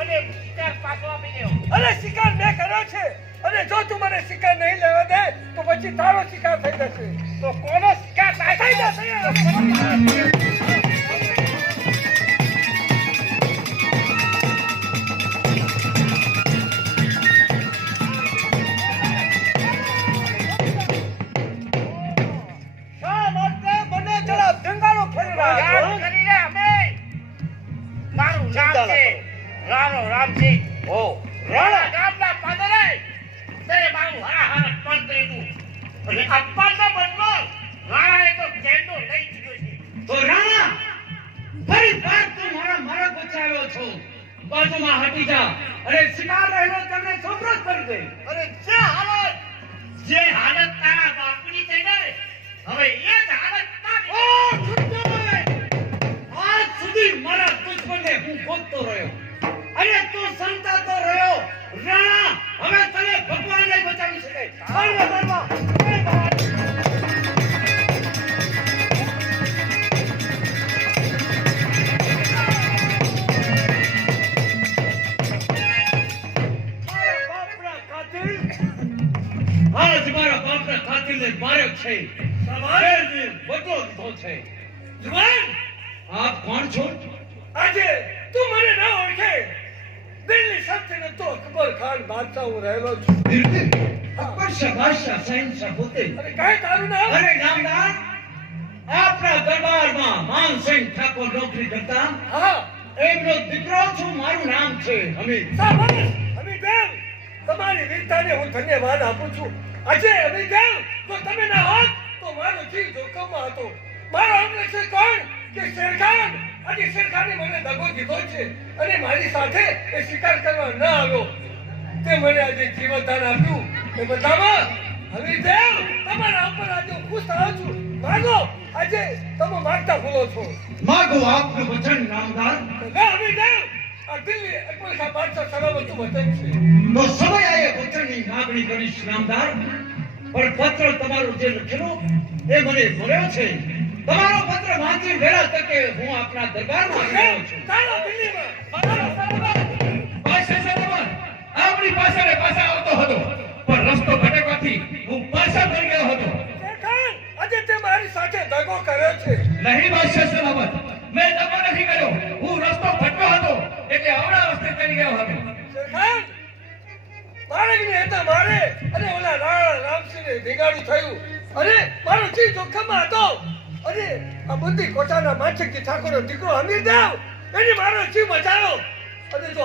અને શિકાર પાછો આપી દેવો. અરે શિકાર મેં કર્યો છે અને જો તું મને શિકાર નહીં લેવા દે તો પછી તારો શિકાર થઈ જશે. તો કોનો શિકાર થાય? થઈ જશે. શા માટે મને જરા દંગાળો ફરી રહ્યા યાદ છો? કરીને અમે મારું નામ છે રાણો રામસિંહ. ઓ રાણા ગામના પાદરે તે મારું હારા મંત્રીનું અને અપમાનનો બદલો રાણાએ તો જેલનો લઈ દીધો છે. તો રાણા ફરી વાર તું મારા બચાવ્યો છો. બાજુમાં હટી જા. અરે શિકાર રહેલો તમને છોકરો જ કરી દે. અરે જે હાલત તારા બાપની થઈ ને હવે એ જ હાલત તારી. ઓ ખુદાય! આજ સુધી મારા દુશ્મનને હું ગોતતો રહ્યો અને તું સંતાતો રહ્યો. રાણા હવે તને ભગવાન નહીં બચાવી શકે. ચાલો ધર્મા. આજ મારા બાપના કાતિલને માર્યો છે. શેરને બદલો લીધો છે. જુવાન આપ કોણ છો? આજે તું મને ન ઓળખે. દિલ્હી સત્યને તો અકબર ખાન બાદશાહ હું રહેલો છું. અકબર શાહ બાદશાહ શહેનશાહ પોતે. અરે કાંઈ તારું નામ? અરે નામદાર, આપણા દરબારમાં માનસિંહ ઠાકોર નોકરી કરતા હા એમનો દીકરો છું. મારું નામ છે હમીદ. સાંભળ અમિતદેવ, તમારી વીરતાને હું ધન્યવાદ આપું છું. આજે અમિતદેવ જો તમે ના હોત તો મારો જીવ જોખમમાં હતો. મારો અમરસિંહ કોણ કે શેરખાન? આજે શેરખાને મને દગો દીધો છે અને મારી સાથે એ શિકાર કરવા ન આવ્યો. તે મને આજે જીવનદાન આપ્યું એ બધામાં અમિતદેવ તમારા ઉપર આજે હું ખુશ થયો છું. માગો, આજે તમે માગતા ભૂલો છો. માગો આપનું વચન નામદાર. ના અમિતદેવ, આ દિલ્હી અકબર ખાન બાદશાહ સલામતું વતન છે. તો સમય આયે વચનની માગણી કરીશ નામદાર. પણ પત્ર તમારો જે લખેલો એ મને મળ્યો છે. તમારો પત્ર વાંચી વહેલા તકે હું આપણા દરબારમાં આવી રહ્યો છું. ચાલો દિલ્હીમાં. ચાલો, પાછા સલામત આપણી પાછળ પાછા આવતો હતો પણ રસ્તો ભટકવાથી હું પાછા ફરી ગયો હતો. શેરખાન, આજે તે મારી સાથે દગો કર્યો છે. નહીં બાદશાહ સલામત, મેં દગો નથી કર્યો. હું રસ્તો ભટક્યો હતો એટલે અવળા રસ્તે ચડી ગયો હતો. શેરખાન, બાળકને હતા મારે અને ઓલા રાણા રામસિંહને ભેગાડું થયું અને મારો જીવ જોખમમાં હતો. અને આ બધી કોટાના માછકજી ઠાકોરનો દીકરો અમીરદેવ એને મારો જીવ બચાવ્યો. અને જો